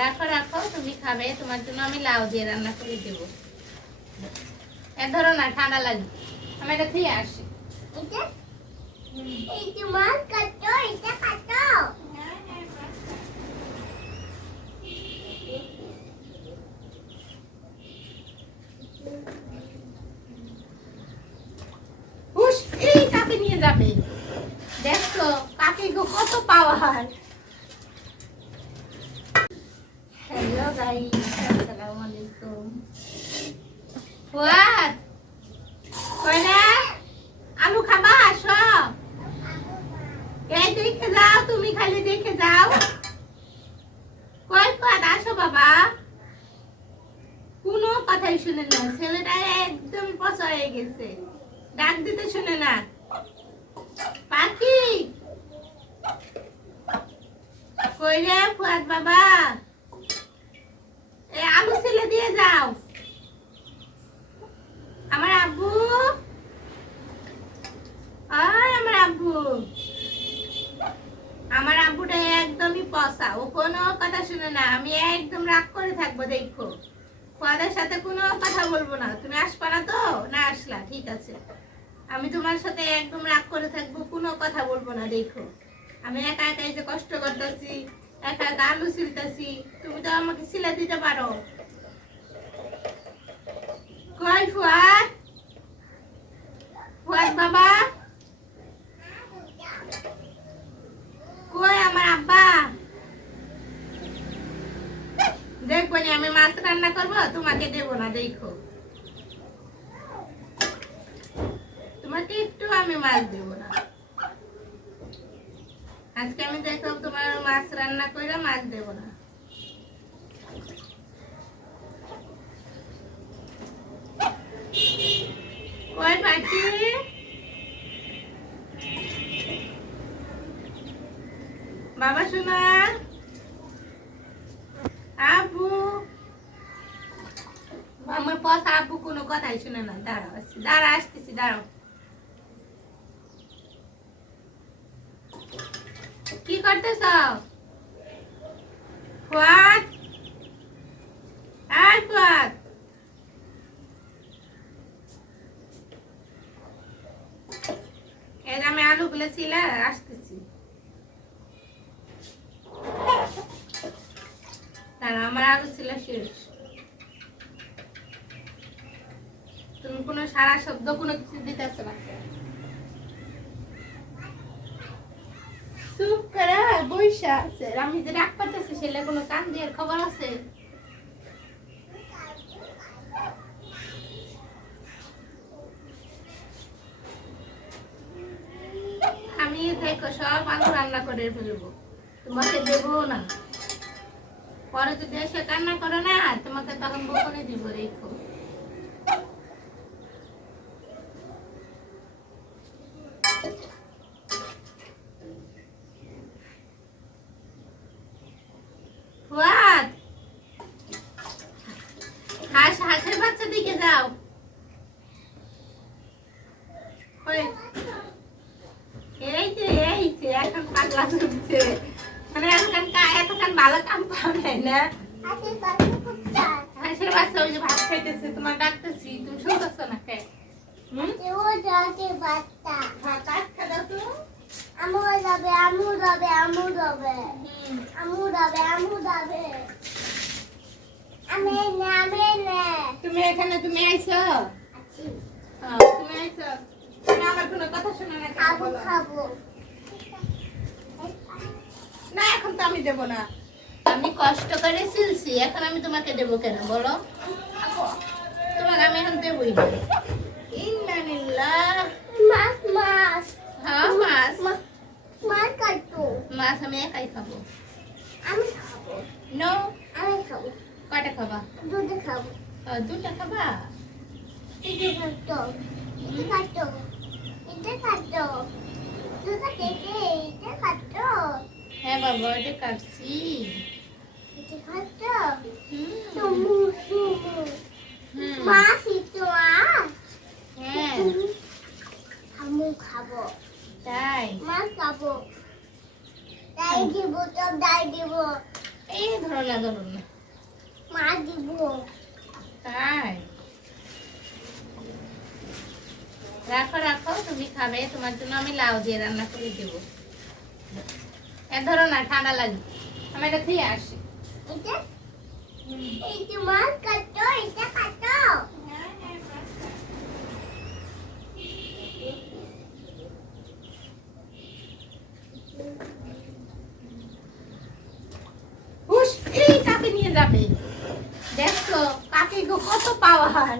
রাখো রাখো, তুমি খাবে, তোমার জন্য আমি লাউ দিয়ে রান্না করে দেব। এ ধরো না, ঠান্ডা লাগবে। আমি এটা খেয়ে আসি। হুশ, এই কাকে নিয়ে যাবে? দেখছো কাকে কত পাওয়ার। হ্যালো গাইস, আসসালামু আলাইকুম। ফুয়াদ কয়না আলু খাবা? আসো, এই দেখে যাও, তুমি খালি দেখে যাও। কই ফুয়াদ, আসো বাবা। কোনো কথাই শুনে না, ছেলেটা একদম পচা হয়ে গেছে, ডাক দিতে শুনে না। পাখি কই রে ফুয়াদ বাবা, এই আলু ছেলে দিয়ে যাও। আমার আব্বু, আমার আব্বু, আমার আব্বুটা একদমই পচা, ও কোনো কথা শুনে না। আমি একদম রাগ করে থাকবো, দেখো ফুয়াদের সাথে কোনো কথা বলবো না। তুমি আসবা না তো? না আসলা, ঠিক আছে। আমি তোমার সাথে একদম রাগ করে থাকবো, কোনো কথা বলবো না। দেখো আমি একা একা এই যে কষ্ট করতেছি, একা একা আলু ছিলতেছি, তুমি তো আমাকে সিলা দিতে পারো। কই ফুয়াদ, ফুয়াদ বাবা কই? আমার আব্বা দেখবো নি, আমি মাছ রান্না করবো, তোমাকে দেবো না। দেখো তোমাকে একটু আমি মাছ দেবো না আজকে। আমি দেখো তোমার মাছ রান্না করে মাছ দেবো না। কই পাখি, বাবা শোনা, আব্বু, আমার পথ আব্বু কোনো কথাই শুনে না। দাঁড়াও, দাঁড়া, আসতেছি, দাঁড়াও। কি করতেছ ফুয়াদ? আয় ফুয়াদ, এই যে আমি আলুগুলো ছিলে আসতেছি। দাঁড়া, আমার আলু ছিল শেষ। তুমি কোনো সারা শব্দ কোনো কিছু দিতেছ না, চুপ করে বইসা আছে। আমি যে রাগ করতেছি, সেটা কোনো কান দিয়ে খবর আছে? আমি দেখো সব আলু রান্না করে ফেলবো, তোমাকে দেবো না। পরে যদি এসে কান্না করো না, তোমাকে তখন বকনে দিব। রেখো ফুয়াদ, হাঁসের বাচ্চা দিকে যাও। এই যে এখন পাগলা চলছে, মানে এতক্ষণ ভালো কাম পাবে না। হাঁসের বাচ্চা ওই যে ভাত খাইতেছে, তোমার ডাকতেছি, তুমি শুনতেছ না? কে তুমি এখানে, তুমি আইছো, তুমি আইছো, তুমি আমার কোনো কথা শোনো না। খাবো না, এখন তো আমি দেবো না। আমি কষ্ট করে সিলছি, এখন আমি তোমাকে দেবো কেন বলো? তোমাকে আমি এখন দেবই না। ইন্নালিল্লাহ, মাছ, হ্যাঁ মাছ, মাছ আমি একাই খাবো। আমি খাবো। নো, আমি খাবো। কয়টা খাবা? দুটো খাবো। দুটো খাবা? এটা খাটো, এটা খাটো, এটা খাটো, দুটো কেটে, এটা খাটো। হ্যাঁ বাবা, এটা কাটছি। এটা খাটো, সুমু সুমু, মাছ ইতো আস। হ্যাঁ, আমি খাবো। তাই মাছ খাবো, তাই দিব, তো তাই দিব। এই ধরো না, ক্যামেরা ধরুন না। মা দিব। তাই রাখো রাখো, তুমি খাবে, তোমার জন্য আমি লাউ দিয়ে রান্না করে দেবো। এ ধরো না, ঠান্ডা লাগবে। আমি এটা খেয়ে আসি। এটা এটা মা কাটো, এটা কাটো। হুশ, এই কাকে নিয়ে যাবে? দেখছো কাকে গো কত পাওয়ার।